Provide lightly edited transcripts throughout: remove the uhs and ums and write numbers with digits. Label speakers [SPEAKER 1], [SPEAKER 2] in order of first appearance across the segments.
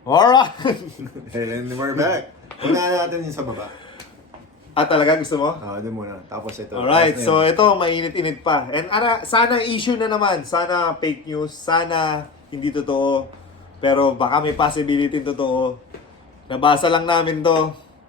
[SPEAKER 1] Alright!
[SPEAKER 2] And we're back. Unahan natin yung sa baba.
[SPEAKER 1] Talaga gusto mo?
[SPEAKER 2] Doon muna. Tapos ito.
[SPEAKER 1] Alright,
[SPEAKER 2] Tapos na
[SPEAKER 1] so
[SPEAKER 2] yun.
[SPEAKER 1] ito, mainit-init pa. And sana issue na naman. Sana fake news. Sana hindi totoo. Pero baka may possibility totoo. Nabasa lang namin to.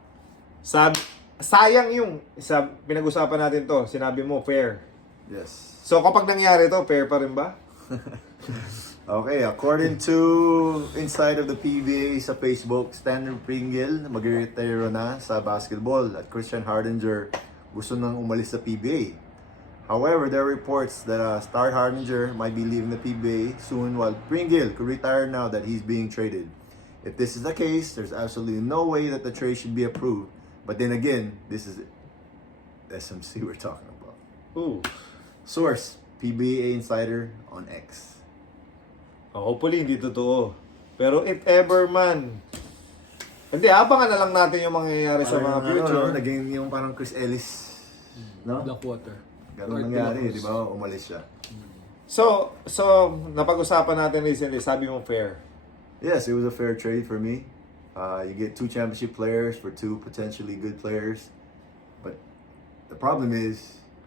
[SPEAKER 1] Sayang yung pinag-usapan natin to. Sinabi mo, fair.
[SPEAKER 2] Yes.
[SPEAKER 1] So kapag nangyari to, fair pa rin ba?
[SPEAKER 2] Okay, according to inside of the PBA sa Facebook, Stanley Pringle mag-retire na sa basketball at Christian Hardinger gusto nang umalis sa PBA. However, there are reports that Star Hardinger might be leaving the PBA soon while Pringle could retire now that he's being traded. If this is the case, there's absolutely no way that the trade should be approved. But then again, this is SMC we're talking about.
[SPEAKER 1] Ooh.
[SPEAKER 2] Source, PBA Insider on X.
[SPEAKER 1] Hopefully, hindi totoo. Pero if ever man, hindi, abangan na lang natin yung mangyayari sa mga future.
[SPEAKER 2] Naging yung parang Chris Ellis. No?
[SPEAKER 3] Blackwater.
[SPEAKER 2] Ganun nangyari, di ba? Umalis siya.
[SPEAKER 1] So, napag-usapan natin recently, sabi mo fair.
[SPEAKER 2] Yes, it was a fair trade for me. You get 2 championship players for 2 potentially good players. But the problem is,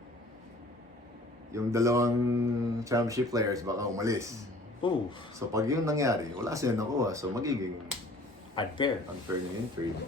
[SPEAKER 2] yung dalawang championship players baka umalis.
[SPEAKER 1] Ooh,
[SPEAKER 2] So pag yun nangyari, wala silang nakuha. So magiging
[SPEAKER 1] unfair.
[SPEAKER 2] unfair yung trade.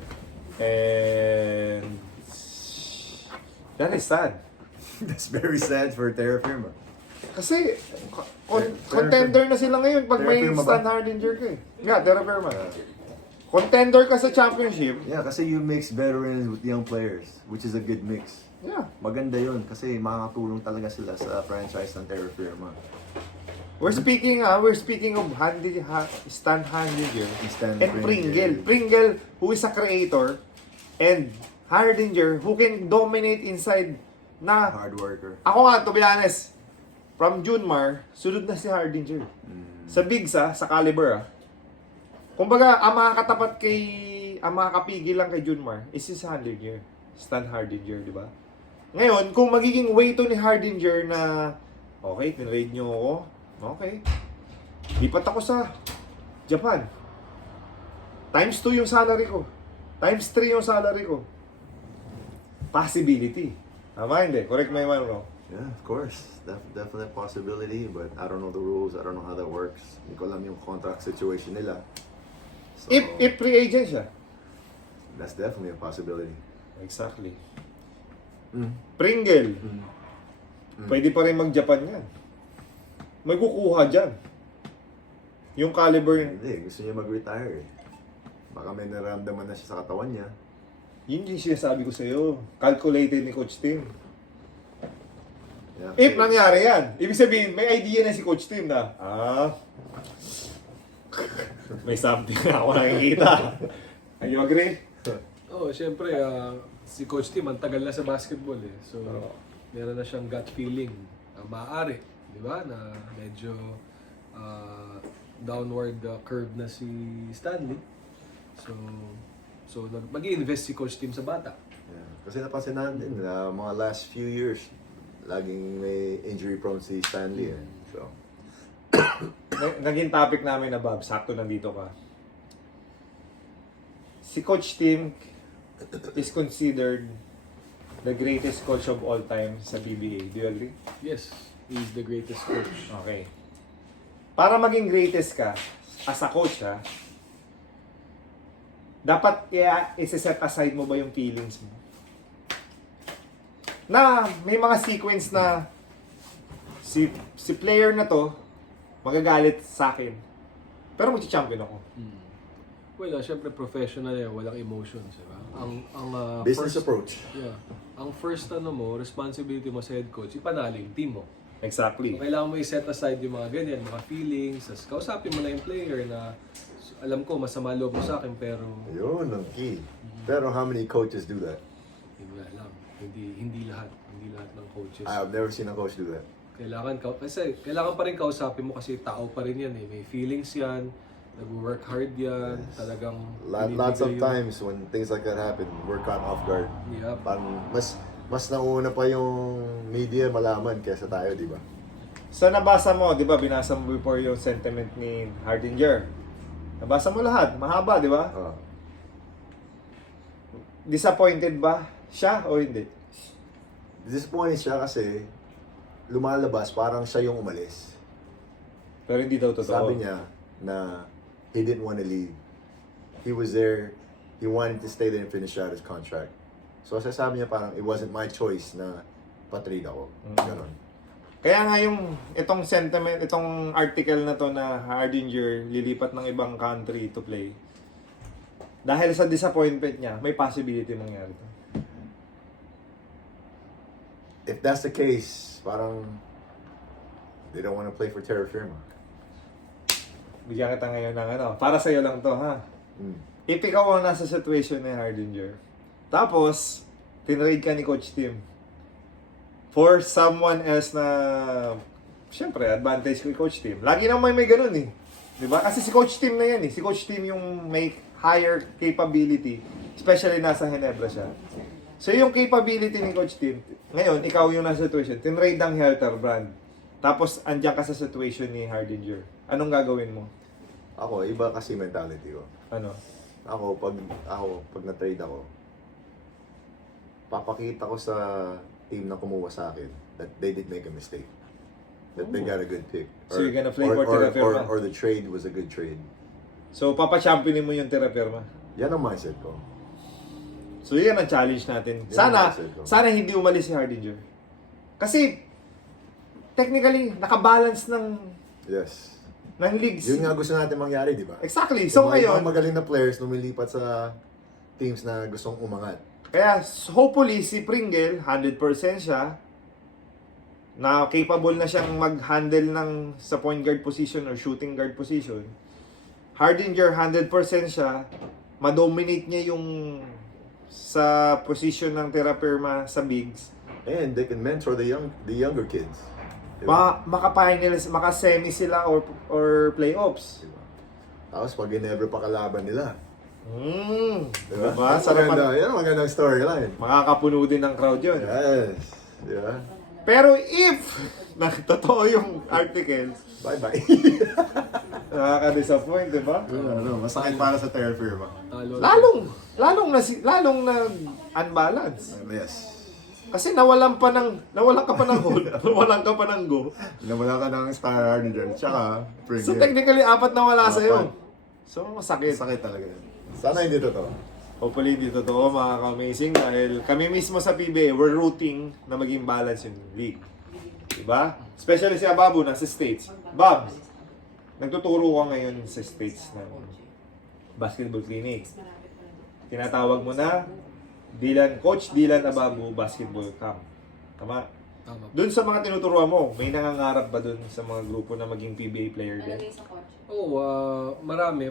[SPEAKER 1] And that is sad.
[SPEAKER 2] That's very sad for Terra Firma.
[SPEAKER 1] Kasi contender na sila ngayon pag may
[SPEAKER 2] Terra Firma ba?
[SPEAKER 1] Stan Hardinger ka eh. Yeah, Terra Firma. Contender ka sa championship.
[SPEAKER 2] Yeah, kasi you mix veterans with young players, which is a good mix.
[SPEAKER 1] Yeah.
[SPEAKER 2] Maganda yun kasi makakatulong talaga sila sa franchise ng Terra Firma.
[SPEAKER 1] We're speaking of Stan Hardinger
[SPEAKER 2] Stan
[SPEAKER 1] and Pringle. Pringle, who is a creator, and Hardinger, who can dominate inside na.
[SPEAKER 2] Hard worker.
[SPEAKER 1] Ako nga, to be honest, from Junmar, sunod na si Hardinger. Sa Bigs sa caliber Kumbaga, ang makakapigil lang kay Junmar is si Hardinger. Stan Hardinger, di ba? Ngayon, kung magiging way to ni Hardinger na, okay, tinrade nyo ako, okay. Lipat ako sa Japan. Times 2 yung salary ko. Times 3 yung salary ko. Possibility. Tama, hindi? Correct mo yung ano?
[SPEAKER 2] Yeah, of course. Definitely a possibility, but I don't know the rules. I don't know how that works. Hindi ko alam yung contract situation nila. So,
[SPEAKER 1] If free agent siya.
[SPEAKER 2] that's definitely a possibility.
[SPEAKER 1] Exactly.
[SPEAKER 2] Mm.
[SPEAKER 1] Pringle. Pwede pa rin mag-Japan yan. May kukuha dyan. Yung caliber,
[SPEAKER 2] Hindi, gusto niya mag-retire eh. Baka may naramdaman na siya sa katawan niya.
[SPEAKER 1] yun yung sinasabi ko sa'yo. Calculated ni Coach Tim.
[SPEAKER 2] Yeah,
[SPEAKER 1] If
[SPEAKER 2] so-
[SPEAKER 1] nangyari yan, ibig sabihin, may idea na si Coach Tim na, may something na ako nakikita. Are you agree?
[SPEAKER 3] Oh, syempre, si Coach Tim, ang tagal na sa basketball eh. So, meron na siyang gut feeling. Maaari, di ba? Na medyo downward curve na si Stanley. So mag-i-invest si Coach Tim sa bata.
[SPEAKER 2] Yeah. Kasi napansin natin na mga last few years, laging may injury prone si Stanley eh. So,
[SPEAKER 1] Naging topic namin na, Bob, sakto nandito ka. Si Coach Tim is considered the greatest coach of all time sa PBA. Do you agree?
[SPEAKER 3] Yes, he's the greatest coach.
[SPEAKER 1] Okay. Para maging greatest ka, as a coach dapat i-set aside mo ba yung feelings mo? Na may mga sequence na si player na to magagalit sa akin. Pero magsi-champion ako.
[SPEAKER 3] Well, syempre professional yan, walang emotions, di ba? Ang
[SPEAKER 2] business
[SPEAKER 3] first,
[SPEAKER 2] approach.
[SPEAKER 3] Yeah. Ang first responsibility mo sa head coach, ipanaling team mo.
[SPEAKER 1] Exactly.
[SPEAKER 3] So, kailangan mo i-set aside yung mga ganyan, mga feelings. Kausapin mo na yung player na alam ko, masama loob mo sa akin, pero
[SPEAKER 2] Yun ang key. Pero how many coaches do that?
[SPEAKER 3] hindi mo alam. Hindi lahat ng coaches.
[SPEAKER 2] I've never seen a coach do that.
[SPEAKER 3] Kailangan pa rin kausapin mo kasi tao pa rin yan eh. May feelings yan, nag-work hard yan, talagang
[SPEAKER 2] Lots of
[SPEAKER 3] binibigay
[SPEAKER 2] times when things like that happen, we're caught off guard.
[SPEAKER 3] Yep.
[SPEAKER 2] Parang mas nauna pa yung media malaman kaysa tayo, di ba?
[SPEAKER 1] So nabasa mo, di ba, binasa mo before yung sentiment ni Hardinger. Nabasa mo lahat. Mahaba, di ba?
[SPEAKER 2] Ah.
[SPEAKER 1] Disappointed ba siya o hindi?
[SPEAKER 2] Disappointed siya kasi lumalabas parang siya yung umalis.
[SPEAKER 1] Pero hindi daw totoo.
[SPEAKER 2] Sabi niya na he didn't want to leave. He was there, he wanted to stay there and finish out his contract. So sasabi niya parang it wasn't my choice na patrade ako. Ganon.
[SPEAKER 1] Kaya nga yung itong sentiment, itong article na to na Hardinger lilipat ng ibang country to play. Dahil sa disappointment niya, may possibility mangyari to.
[SPEAKER 2] If that's the case, parang they don't want to play for Terra Firma.
[SPEAKER 1] Bigyan kita ngayon ng ano, para sa'yo lang to ha. If ikaw ang nasa situation ni Hardinger, tapos, tinrade ka ni Coach Tim for someone else na, syempre, advantage kay Coach Tim. Lagi naman may ganun eh. Diba? Kasi si Coach Tim na yan eh. Si Coach Tim yung may higher capability, especially nasa Ginebra siya. So yung capability ni Coach Tim, ngayon, ikaw yung nasa situation, tinrade ang Helter Brand. Tapos, andyan ka sa situation ni Hardinger. Anong gagawin mo?
[SPEAKER 2] Ako, iba kasi mentality ko.
[SPEAKER 1] Ano?
[SPEAKER 2] Ako, pag na-trade ako, papakita ko sa team na kumuha sa akin that they did make a mistake. That they got a good pick.
[SPEAKER 1] So you're gonna play for Terra Firma?
[SPEAKER 2] Or the trade was a good trade.
[SPEAKER 1] So, papachampionin mo yung Terra Firma?
[SPEAKER 2] Yan ang mindset ko.
[SPEAKER 1] So, yan ang challenge natin.
[SPEAKER 2] Yan
[SPEAKER 1] Sana,
[SPEAKER 2] ang mindset ko.
[SPEAKER 1] sana hindi umalis si Hardinger. Kasi, technically, nakabalance ng
[SPEAKER 2] Yes.
[SPEAKER 1] leagues.
[SPEAKER 2] Yun nga gusto natin mangyari, di ba?
[SPEAKER 1] Exactly. So,
[SPEAKER 2] Yung mga
[SPEAKER 1] ngayon,
[SPEAKER 2] ibang magaling na players lumilipat sa teams na gustong umangat.
[SPEAKER 1] kaya hopefully si Pringle, 100% siya, na capable na siyang mag-handle ng sa point guard position or shooting guard position. Hardinger, 100% siya, ma-dominate niya yung sa position ng Terra Firma sa bigs.
[SPEAKER 2] And they can mentor the younger kids. Di ba?
[SPEAKER 1] Maka-finals, maka-semi sila or playoffs.
[SPEAKER 2] Diba? Tapos pag Ginebra pa kalaban nila.
[SPEAKER 1] Diba?
[SPEAKER 2] Yan
[SPEAKER 1] Sarap
[SPEAKER 2] yan ang magandang storyline.
[SPEAKER 1] makakapuno din ng crowd yun.
[SPEAKER 2] Yes. Diba?
[SPEAKER 1] Pero if totoo yung article,
[SPEAKER 2] Bye-bye.
[SPEAKER 1] nakaka-disappoint, di ba?
[SPEAKER 2] Masakit para sa Terra Firma.
[SPEAKER 1] Lalong na unbalance.
[SPEAKER 2] Yes.
[SPEAKER 1] Kasi nawalan ka pa ng hold, nawalan ka pa ng go.
[SPEAKER 2] Nawala ka ng star Hardinger. Tsaka,
[SPEAKER 1] So technically, 4 na wala sa'yo.
[SPEAKER 2] Apat.
[SPEAKER 1] So, masakit.
[SPEAKER 2] sakit talaga yun. Sana hindi totoo.
[SPEAKER 1] Hopefully, hindi totoo, mga ka-amazing. Dahil kami mismo sa PBA, we're rooting na maging balance yung league. Diba? Especially si Ababu, nasa States. Bob, nagtuturo ka ngayon sa States ng basketball clinic. Tinatawag mo na Coach Dylan Ababu Basketball Camp. Tama?
[SPEAKER 3] Tama.
[SPEAKER 1] Doon sa mga tinuturuan mo, may nangangarap ba doon sa mga grupo na maging PBA player din?
[SPEAKER 3] Oo, maraming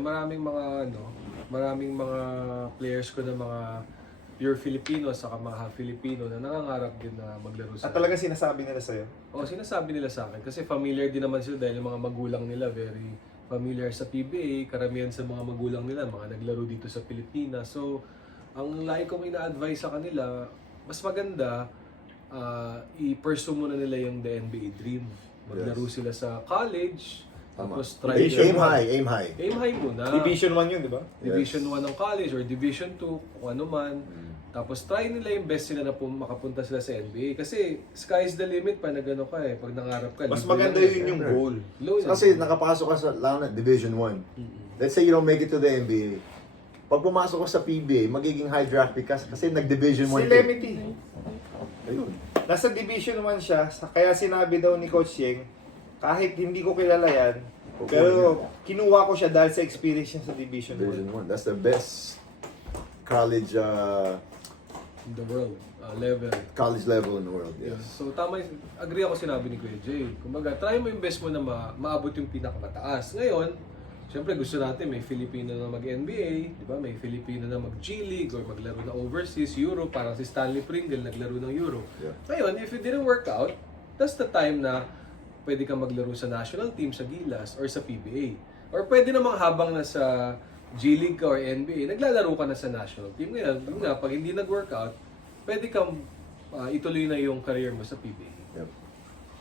[SPEAKER 3] mga players ko na mga pure Filipino saka mga half-Filipino na nangangarap din na maglaro sa...
[SPEAKER 1] At talaga sinasabi nila sa'yo?
[SPEAKER 3] Oo, sinasabi nila sa akin kasi familiar din naman sila dahil yung mga magulang nila very familiar sa PBA, karamihan sa mga magulang nila, mga naglaro dito sa Pilipinas. So, ang lagi kong ina-advise sa kanila, mas maganda i-pursue muna nila yung the NBA dream. Maglaro sila sa college, tapos try
[SPEAKER 2] Aim high, aim high.
[SPEAKER 3] Aim high muna.
[SPEAKER 1] Division 1 yun, di ba?
[SPEAKER 3] Division 1 ng college or Division 2, kung ano man. Tapos try nila yung best sila na makapunta sila sa NBA. Kasi sky's the limit pa na gano'n ka eh. Pag nangarap ka.
[SPEAKER 1] Mas
[SPEAKER 3] libre
[SPEAKER 1] maganda
[SPEAKER 3] lang eh.
[SPEAKER 1] yun yung goal.
[SPEAKER 3] Low yan.
[SPEAKER 2] Kasi nakapasok ka sa lalo na Division 1. Let's say you don't make it to the NBA. Pag pumasok ka sa PBA, magiging high draft pick ka kasi nag-Division 1 ka.
[SPEAKER 1] Celebrity.
[SPEAKER 2] Ayun.
[SPEAKER 1] Nasa Division 1 siya, kaya sinabi daw ni Coach Yeng, kahit hindi ko kilala yan, pero kinuha ko siya dahil sa experience niya sa Division 1.
[SPEAKER 2] Division 1. That's the best college
[SPEAKER 3] In the world. Level.
[SPEAKER 2] level in the world.
[SPEAKER 3] Yeah.
[SPEAKER 2] Yes.
[SPEAKER 3] So tama, agree ako sinabi ni Kuya Jay. Kumbaga, try mo yung best mo na maabot yung pinakamataas. Ngayon, syempre gusto natin may Filipino na mag-NBA, di ba? May Filipino na mag-G League or maglaro na overseas, Euro, parang si Stanley Pringle naglaro ng Euro.
[SPEAKER 2] Yeah.
[SPEAKER 3] Ngayon, if it didn't work out, that's the time na pwede kang maglaro sa national team, sa Gilas, or sa PBA. Or pwede namang habang nasa G League ka or NBA, naglalaro ka na sa national team. Ngayon, yun nga, pag hindi nag-work out, pwede kang ituloy na yung career mo sa PBA.
[SPEAKER 2] Yep.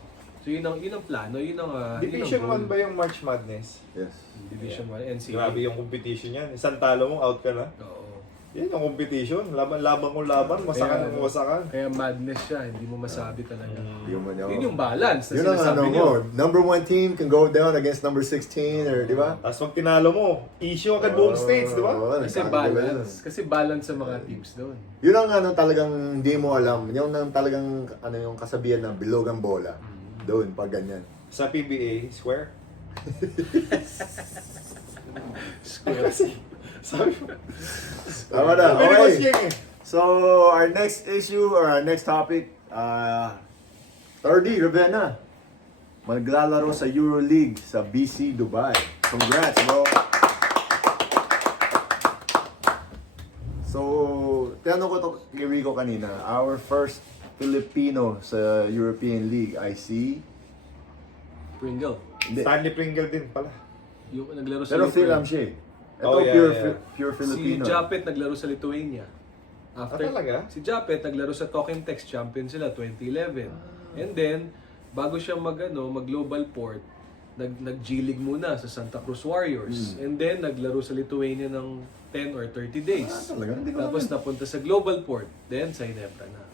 [SPEAKER 3] So yun ang plano, yun ang
[SPEAKER 1] Division
[SPEAKER 3] yun ang
[SPEAKER 1] 1 ba yung March Madness?
[SPEAKER 2] Yes.
[SPEAKER 3] Division 1 NCAA.
[SPEAKER 1] Grabe yung competition yan. Isang talo mo, out ka na.
[SPEAKER 3] Oo.
[SPEAKER 1] Yan yung competition. Laban kung laban, masakan kung masakan.
[SPEAKER 3] Kaya madness siya, hindi mo masabi talaga.
[SPEAKER 2] Yun
[SPEAKER 3] Yun yung balance na
[SPEAKER 2] Yun ang
[SPEAKER 3] sinasabi
[SPEAKER 2] ano
[SPEAKER 3] niyo.
[SPEAKER 2] mo. Number 1 team can go down against number 16 or di ba?
[SPEAKER 1] Tapos pag tinalo mo, issue agad buong states, di ba?
[SPEAKER 2] Oo,
[SPEAKER 3] Kasi
[SPEAKER 2] nagkakagulo
[SPEAKER 3] balance. Kasi balance sa mga teams doon.
[SPEAKER 2] Yun ang ano talagang hindi mo alam. Yun ang talagang ano yung kasabihan na bilog ang bola. Doon, pag ganyan.
[SPEAKER 1] Sa PBA, square.
[SPEAKER 3] Square.
[SPEAKER 1] Kasi, sabi mo.
[SPEAKER 2] Tama na.
[SPEAKER 1] Very much
[SPEAKER 2] Okay.
[SPEAKER 1] yan eh.
[SPEAKER 2] So, our next issue or our next topic, Tardy Ravenna. Maglalaro sa EuroLeague sa BC Dubai. Congrats, bro. So, tinanong ko to kay Rico kanina. Our first Filipino sa European League ay si...
[SPEAKER 3] Pringle.
[SPEAKER 2] Hindi.
[SPEAKER 1] Stanley Pringle din pala.
[SPEAKER 3] Yung naglaro sa
[SPEAKER 2] Pero Philam siya eh. Ito,
[SPEAKER 1] Oh, yeah,
[SPEAKER 2] pure,
[SPEAKER 1] yeah.
[SPEAKER 2] pure Filipino.
[SPEAKER 3] Si Japet naglaro sa Lithuania.
[SPEAKER 1] talaga?
[SPEAKER 3] Si Japet naglaro sa Talking Text Champion sila 2011. And then bago siya mag-global port, nag-G League muna sa Santa Cruz Warriors. And then naglaro sa Lithuania ng 10 or 30 days.
[SPEAKER 2] Talaga? Hindi ko
[SPEAKER 3] Tapos napunta sa global port, then sa Ginebra na.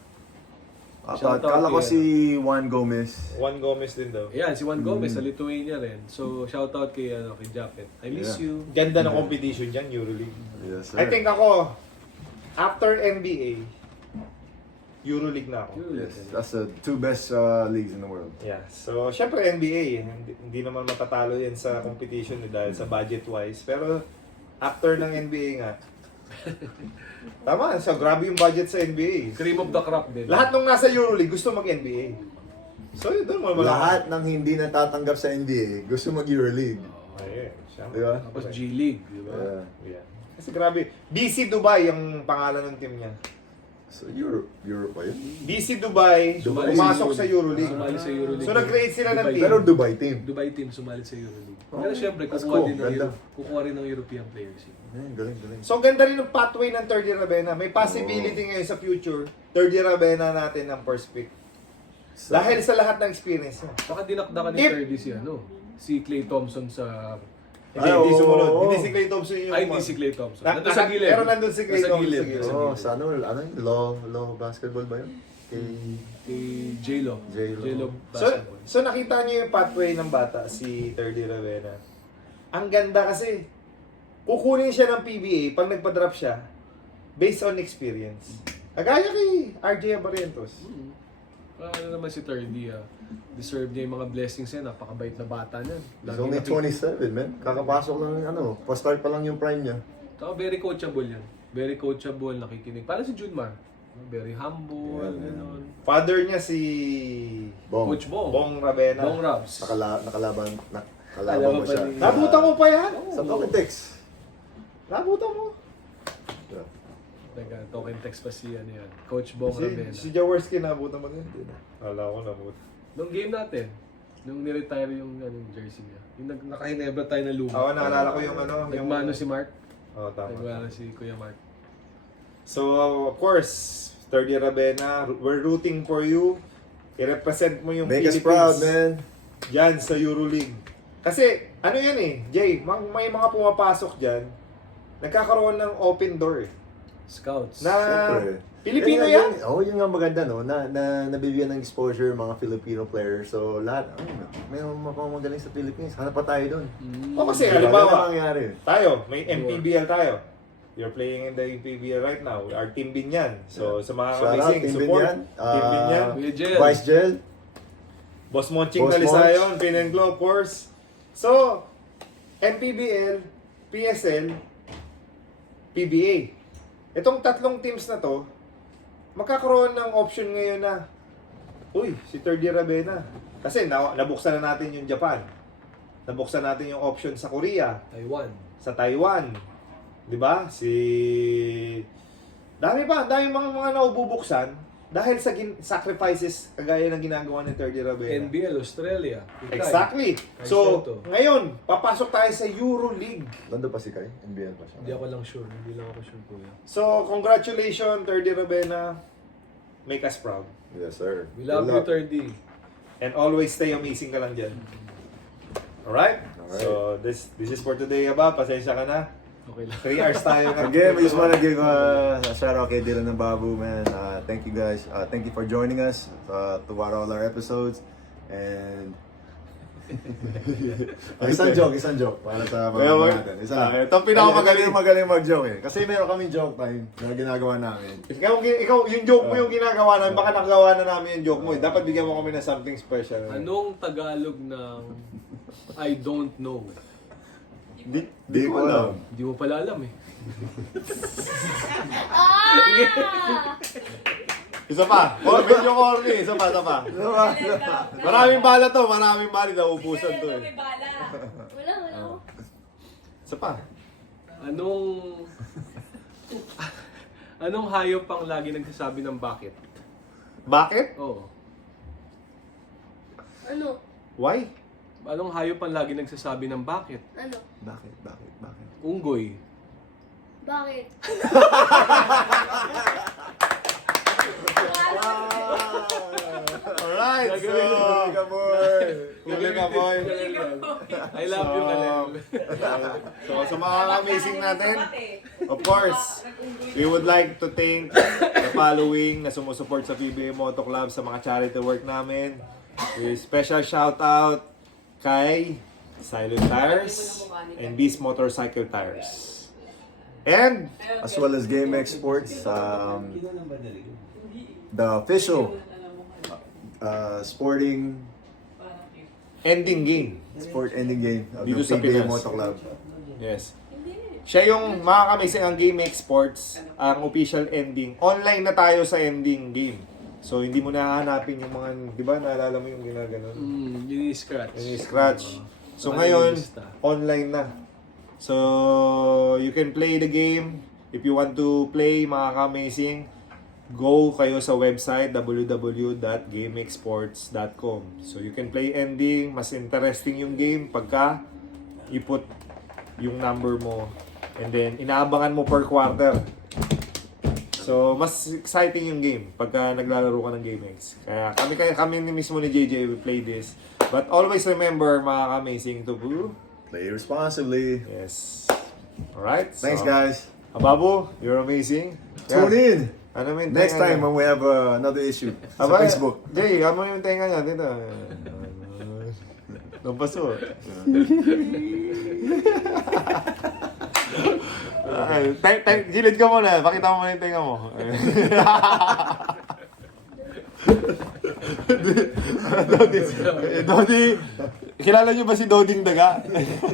[SPEAKER 2] At kala ko si Juan Gomez.
[SPEAKER 1] Juan Gomez din daw.
[SPEAKER 3] Ayan, si Juan Gomez sa Lithuania rin. So shoutout kay kay Japet. I miss
[SPEAKER 2] Yeah.
[SPEAKER 3] you.
[SPEAKER 1] Ganda ng competition dyan, EuroLeague.
[SPEAKER 2] Yes, sir.
[SPEAKER 1] I think ako, after NBA, EuroLeague na ako.
[SPEAKER 2] Yes, that's the two best leagues in the world.
[SPEAKER 1] Yeah. So, syempre NBA, hindi naman matatalo yan sa competition dahil sa budget-wise. Pero, after ng NBA nga, tama, so grabe yung budget sa NBA.
[SPEAKER 3] Cream of the crop din.
[SPEAKER 1] Lahat nung nasa EuroLeague gusto mag-NBA. So, yun doon mo
[SPEAKER 2] Lahat ng hindi natatanggap sa NBA gusto mag-EuroLeague.
[SPEAKER 1] Ayun,
[SPEAKER 2] Di
[SPEAKER 1] syempre.
[SPEAKER 2] ba?
[SPEAKER 3] Tapos G League, di ba?
[SPEAKER 2] Yeah.
[SPEAKER 1] Yeah. Kasi grabe, BC Dubai ang pangalan ng team niya.
[SPEAKER 2] So, Europe pa yun.
[SPEAKER 1] BC Dubai,
[SPEAKER 3] Sumali
[SPEAKER 1] pumasok
[SPEAKER 3] sa
[SPEAKER 1] sa EuroLeague.
[SPEAKER 3] Sumali sa EuroLeague.
[SPEAKER 1] So, nag-create sila ng
[SPEAKER 3] Dubai.
[SPEAKER 1] team.
[SPEAKER 2] Pero Dubai team.
[SPEAKER 3] Dubai team sumali sa EuroLeague.
[SPEAKER 2] Oh,
[SPEAKER 3] Pero syempre,
[SPEAKER 2] that's
[SPEAKER 3] kukuha
[SPEAKER 2] cool.
[SPEAKER 3] din ng
[SPEAKER 2] Ganda.
[SPEAKER 3] kukuha rin ng European players.
[SPEAKER 2] Galing.
[SPEAKER 1] So, ganda rin ng pathway ng third year Ravenna. May possibility ngayon sa future, third year Ravenna natin ang first pick.
[SPEAKER 2] So,
[SPEAKER 1] Dahil sa lahat ng experience niya.
[SPEAKER 3] Saka dinakdakan ni
[SPEAKER 1] If-
[SPEAKER 3] Curdy si Klay Thompson sa...
[SPEAKER 1] Hindi,
[SPEAKER 2] Ay,
[SPEAKER 1] hindi
[SPEAKER 2] oo.
[SPEAKER 1] sumunod. Hindi si Klay Thompson yung...
[SPEAKER 3] Ay, hindi si Klay Thompson.
[SPEAKER 1] Na-
[SPEAKER 3] Nandun sa gilid.
[SPEAKER 1] pero nandun si Klay
[SPEAKER 3] Nasa
[SPEAKER 1] Thompson
[SPEAKER 3] gilid.
[SPEAKER 1] sa gilid.
[SPEAKER 2] oh, sa ano yung law basketball ba yun? Kay...
[SPEAKER 3] Kay J-Lo.
[SPEAKER 2] J-Lo.
[SPEAKER 3] J-Lo
[SPEAKER 1] So,
[SPEAKER 3] basketball.
[SPEAKER 1] so nakita niyo yung pathway ng bata, si third year Ravenna. Ang ganda kasi, kukunin siya ng PBA pag nagpa-drop siya based on experience. Kagaya kay RJ Barrientos.
[SPEAKER 3] Ano naman si Turdy, deserve niya yung mga blessings niya. Napakabait na bata niyan.
[SPEAKER 2] He's only 27, man. Kakapasok lang, pa-start pa lang yung prime niya.
[SPEAKER 3] Saka very coachable yan. Very coachable, nakikinig. Para si Junmar. Very humble,
[SPEAKER 2] Yeah, man.
[SPEAKER 3] gano'n.
[SPEAKER 1] Father niya si
[SPEAKER 2] Bong.
[SPEAKER 3] Coach Bong.
[SPEAKER 1] Bong Ravenna.
[SPEAKER 3] Bong Rabs.
[SPEAKER 2] Nakalaban
[SPEAKER 3] Alam
[SPEAKER 2] mo
[SPEAKER 3] mo
[SPEAKER 2] siya.
[SPEAKER 3] pa ni-
[SPEAKER 1] Nabutan mo pa yan?
[SPEAKER 2] Sa Talking Text.
[SPEAKER 1] Nabutan mo.
[SPEAKER 2] Yeah.
[SPEAKER 3] Teka, token text pa si yan. Coach Bong
[SPEAKER 1] Si
[SPEAKER 3] Ravenna.
[SPEAKER 1] Jaworski nabutan mo din. Wala ko nabutan.
[SPEAKER 3] Nung game natin, nung niretire yung jersey niya. Yung nakahinebra tayo na luma.
[SPEAKER 1] Ako naalala ko yung ano. yung
[SPEAKER 3] Nagmano si Mark.
[SPEAKER 1] Oh, tama.
[SPEAKER 3] Nagmano si Kuya Mark.
[SPEAKER 1] So, of course, third year Ravenna, we're rooting for you. I-represent mo yung
[SPEAKER 2] Make us
[SPEAKER 1] Philippines
[SPEAKER 2] proud, man.
[SPEAKER 1] dyan sa EuroLeague. Kasi, ano yan eh, Jay, may mga pumapasok dyan, nagkakaroon ng open door eh.
[SPEAKER 3] Scouts.
[SPEAKER 1] Na
[SPEAKER 2] Siyempre.
[SPEAKER 1] Pilipino yan.
[SPEAKER 2] Yun nga maganda, no? Na nabibigyan ng exposure mga Filipino players. So, lahat, may mga magaling sa Philippines. Hanap pa tayo doon.
[SPEAKER 1] O kasi,
[SPEAKER 2] Yan ang
[SPEAKER 1] halimbawa,
[SPEAKER 2] mangyari.
[SPEAKER 1] tayo, may MPBL tayo. You're playing in the MPBL right now. Our Team Binyan. So, sa mga
[SPEAKER 2] Shout out,
[SPEAKER 1] kamising,
[SPEAKER 2] Team
[SPEAKER 1] support.
[SPEAKER 2] Binyan.
[SPEAKER 1] Team Binyan.
[SPEAKER 3] Kuya Jel.
[SPEAKER 2] Vice Gel.
[SPEAKER 1] Boss Monching
[SPEAKER 2] Boss
[SPEAKER 1] Nalisayon, Pin and Glow, of course. So, MPBL, PSL, PBA. Itong tatlong teams na to, magkakaroon ng option ngayon na, uy, si third year Ravenna. Kasi nabuksan na natin yung Japan. Nabuksan natin yung option sa Korea,
[SPEAKER 3] Taiwan.
[SPEAKER 1] sa Taiwan. 'Di ba? Dami mga naububuksan dahil sa sacrifices kagaya ng ginagawa ng third year Ravenna.
[SPEAKER 3] NBL, Australia. Ikay.
[SPEAKER 1] Exactly.
[SPEAKER 3] Kay
[SPEAKER 1] So,
[SPEAKER 3] Soto.
[SPEAKER 1] ngayon, papasok tayo sa EuroLeague.
[SPEAKER 2] Nando pa si Kai? NBL pa siya.
[SPEAKER 3] Hindi ako lang sure. Hindi lang ako sure, kuya.
[SPEAKER 1] So, congratulations, third year Ravenna. Make us proud.
[SPEAKER 2] Yes, sir.
[SPEAKER 3] We love you,
[SPEAKER 2] Good luck.
[SPEAKER 3] 30.
[SPEAKER 1] And always stay amazing ka lang dyan. Alright? So, this is for today, Aba. Pasensya ka na.
[SPEAKER 3] Okay lang.
[SPEAKER 1] 3 hours tayo.
[SPEAKER 2] Again, we just want to give a shout out kay Dylan and Babu, man. Thank you guys. Thank you for joining us to watch all our episodes. And isang joke para sa mga natin. Isa lang.
[SPEAKER 1] Ito ang pinakamagaling.
[SPEAKER 2] Magaling mag-joke eh. Kasi meron kaming joke time na ginagawa namin.
[SPEAKER 1] Ikaw, yung joke mo yung ginagawa namin, baka nakagawa na namin yung joke mo eh. Dapat bigyan mo kami ng something special.
[SPEAKER 3] Anong Tagalog ng I don't know?
[SPEAKER 2] Di ko alam.
[SPEAKER 3] Hindi mo pala alam eh.
[SPEAKER 1] Isa pa. Oh, medyo corny. Isa pa. Maraming bala to. Maraming bala. Nauubusan to eh.
[SPEAKER 4] Wala.
[SPEAKER 1] Isa pa.
[SPEAKER 3] Anong hayop ang lagi nagsasabi ng bakit?
[SPEAKER 1] Bakit?
[SPEAKER 3] Oo.
[SPEAKER 4] Ano?
[SPEAKER 1] Why?
[SPEAKER 3] Anong hayop ang lagi nagsasabi ng bakit?
[SPEAKER 4] Ano?
[SPEAKER 2] Bakit?
[SPEAKER 3] Unggoy.
[SPEAKER 4] Bakit?
[SPEAKER 1] Alright, so... Galing ka, boy.
[SPEAKER 3] I love you, Kalel.
[SPEAKER 1] So, sa mga amazing natin, of course, we would like to thank the following na sumusuport sa PBA Moto Club sa mga charity work namin. Special shout out kay Silent Tires and Beast Motorcycle Tires. And
[SPEAKER 2] As well as Game Exports, the official sporting
[SPEAKER 1] ending game.
[SPEAKER 2] sport ending game of
[SPEAKER 1] Dito
[SPEAKER 2] the
[SPEAKER 1] sa
[SPEAKER 2] PBA
[SPEAKER 1] Pinas.
[SPEAKER 2] Moto Club.
[SPEAKER 1] Yes. Siya yung mga kamising ang Game Exports, ang official ending. Online na tayo sa ending game. So, hindi mo na hahanapin yung mga, di ba, naalala mo yung ginaganon?
[SPEAKER 3] Yung scratch.
[SPEAKER 1] Yung scratch. So,
[SPEAKER 3] Parang
[SPEAKER 1] ngayon,
[SPEAKER 3] lista.
[SPEAKER 1] online na. So, you can play the game. If you want to play, mga ka-amazing, go kayo sa website www.gameexports.com. So, you can play ending. Mas interesting yung game pagka i-put yung number mo. And then, inaabangan mo per quarter. So, mas exciting yung game pagka naglalaro ka ng GameX. Kaya kami mismo ni JJ will play this. But always remember, mga ka-amazing, to
[SPEAKER 2] Play responsibly.
[SPEAKER 1] yes. Alright?
[SPEAKER 2] Thanks, guys.
[SPEAKER 1] Ababu, you're amazing.
[SPEAKER 2] Tune in
[SPEAKER 1] Ano mo yung
[SPEAKER 2] next
[SPEAKER 1] tenga
[SPEAKER 2] time
[SPEAKER 1] niya?
[SPEAKER 2] when we have another issue sa
[SPEAKER 1] Aba,
[SPEAKER 2] Facebook.
[SPEAKER 1] Jay, ano yung tenga niya? Dito. Nampaso. Gilid ka muna. Pakita mo muna yung tenga mo. Dodi, kilala niyo ba si Doding Daga?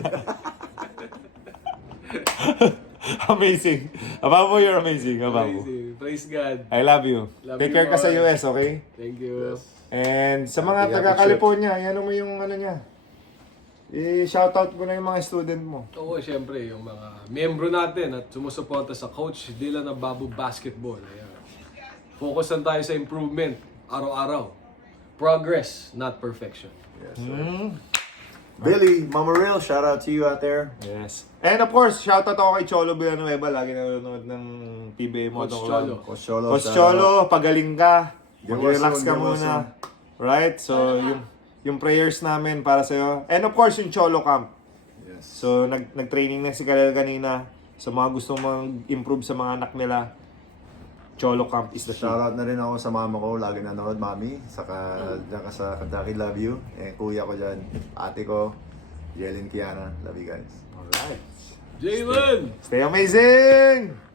[SPEAKER 1] Amazing. Ababu, you're amazing. Ababu.
[SPEAKER 3] Amazing. Praise God.
[SPEAKER 1] I love you.
[SPEAKER 3] Love
[SPEAKER 1] Take
[SPEAKER 3] you
[SPEAKER 1] care ka sa
[SPEAKER 3] more.
[SPEAKER 1] US, okay?
[SPEAKER 3] Thank you.
[SPEAKER 1] And sa mga
[SPEAKER 2] Happy
[SPEAKER 1] taga-California, yan mo yung ano niya. I-shoutout ko na yung mga student mo.
[SPEAKER 3] Oo, syempre, yung mga miyembro natin at sumusuporta sa Coach Dylan ng Babu Basketball. Ayan. Focus lang tayo sa improvement, araw-araw. Progress, not perfection.
[SPEAKER 2] Yes, sir. Billy, Mama Real, shout out to you out there.
[SPEAKER 1] Yes. And of course, shoutout ako kay Cholo Villanueva. Lagi nanonood ng PBA Moto
[SPEAKER 3] Coach
[SPEAKER 1] Club.
[SPEAKER 3] Cholo.
[SPEAKER 2] Coach Cholo.
[SPEAKER 1] Coach Cholo, pagaling ka.
[SPEAKER 2] Give
[SPEAKER 1] Mag-relax
[SPEAKER 2] us
[SPEAKER 1] ka
[SPEAKER 2] some, give us
[SPEAKER 1] muna. Right? So, yung prayers namin para sa'yo. And of course, yung Cholo Camp.
[SPEAKER 2] Yes.
[SPEAKER 1] So, nag-training na si Kalel kanina. Sa mga gusto mag-improve sa mga anak nila, Cholo Camp is the
[SPEAKER 2] Shout
[SPEAKER 1] shot.
[SPEAKER 2] out na rin ako sa mama ko, lagi nanonood, mami. Saka dyan ka sa Kentucky, love you. Eh, kuya ko dyan, ate ko, Yelin Kiana, love you guys.
[SPEAKER 1] Alright.
[SPEAKER 3] Jalen!
[SPEAKER 1] Stay amazing!